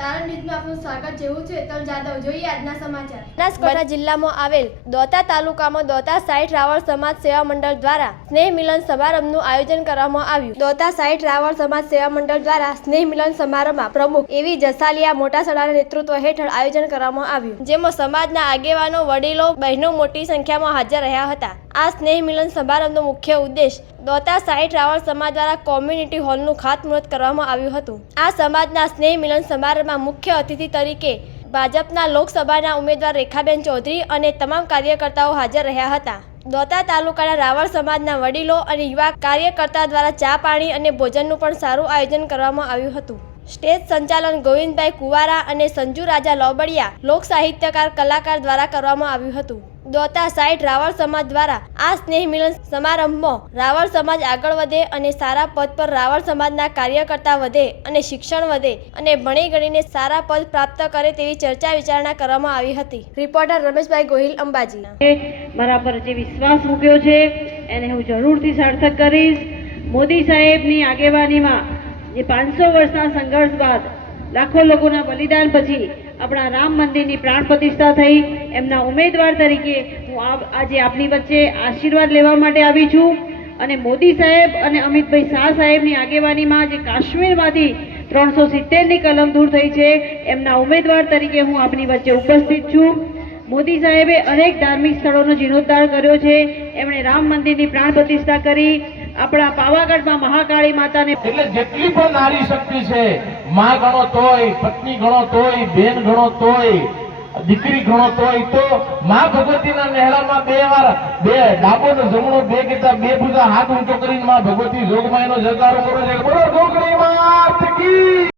તારણ જિલ્લામાં આવેલ દોતા તાલુકામાં દોતા સાઈઠ રાવળ સમાજ સેવા મંડળ દ્વારા સ્નેહ મિલન સમારંભનું આયોજન કરવામાં આવ્યું. દોતા સાઈઠ રાવળ સમાજ સેવા મંડળ દ્વારા સ્નેહ મિલન સમારંભમાં પ્રમુખ એવી જસાલિયા મોટા સડાના નેતૃત્વ હેઠળ આયોજન કરવામાં આવ્યું, જેમાં સમાજના આગેવાનો, વડીલો, બહેનો મોટી સંખ્યામાં હાજર રહ્યા હતા. આ સ્નેહ મિલન સમારંભનો મુખ્ય ઉદ્દેશ દોતા સાઈઠ રાવળ સમાજ દ્વારા કોમ્યુનિટી હોલનું ખાતમુહૂર્ત કરવામાં આવ્યું હતું. આ સમાજના સ્નેહ મિલન સમારંભમાં મુખ્ય અતિથિ તરીકે ભાજપના લોકસભાના ઉમેદવાર રેખાબેન ચૌધરી અને તમામ કાર્યકર્તાઓ હાજર રહ્યા હતા. દોતા તાલુકાના રાવળ સમાજના વડીલો અને યુવા કાર્યકર્તા દ્વારા ચા પાણી અને ભોજનનું પણ સારું આયોજન કરવામાં આવ્યું હતું. સ્ટેજ સંચાલન ગોવિંદભાઈ કુવારા અને સંજુ રાજા લોબડિયા લોક સાહિત્યકાર કલાકાર દ્વારા કરવામાં આવ્યું હતું. દોતા સાઈડ રાવળ સમાજ દ્વારા આ સ્નેહ મિલન સમારંભમાં રાવળ સમાજ આગળ વધે અને સારા પદ પર રાવળ સમાજના કાર્યકર્તા વધે અને શિક્ષણ વધે અને ભણી ગણીને સારા પદ પ્રાપ્ત કરે તેવી ચર્ચા વિચારણા કરવામાં આવી હતી. રિપોર્ટર રમેશભાઈ ગોહિલ અંબાજી. બરાબર પર જે વિશ્વાસ મૂક્યો છે. એને હું જરૂરથી સાર્થક કરીશ. મોદી સાહેબની આગેવાનીમાં જે પાંચસો વર્ષના સંઘર્ષ બાદ લાખો લોકોના બલિદાન પછી આપણા રામ મંદિરની પ્રાણ પ્રતિષ્ઠા થઈ, એમના ઉમેદવાર તરીકે હું આજે આપની વચ્ચે આશીર્વાદ લેવા માટે આવી છું. અને મોદી સાહેબ અને અમિતભાઈ શાહ સાહેબની આગેવાનીમાં જે કાશ્મીરમાંથી ત્રણસો સિત્તેરની કલમ દૂર થઈ છે, એમના ઉમેદવાર તરીકે હું આપની વચ્ચે ઉપસ્થિત છું. મોદી સાહેબે અનેક ધાર્મિક સ્થળોનો જીર્ણોદ્ધાર કર્યો છે. એમણે રામ મંદિરની પ્રાણ પ્રતિષ્ઠા કરી. આપણા પાવાગઢમાં મહાકાળી માતાને એટલે જેટલી પણ નારી શક્તિ છે, માં ગણો તોય, પત્ની ગણો તોય, બેન ગણો તોય, દીકરી ગણો તોય, તો માં ભગવતીના નહેરામાં બે વાર, બે ડાબો ને જમણો, બે કીધા, બે ભૂજા હાથ ઊંચો કરીને માં ભગવતી જોગમાં એનો જગારો કરો છે બરોબર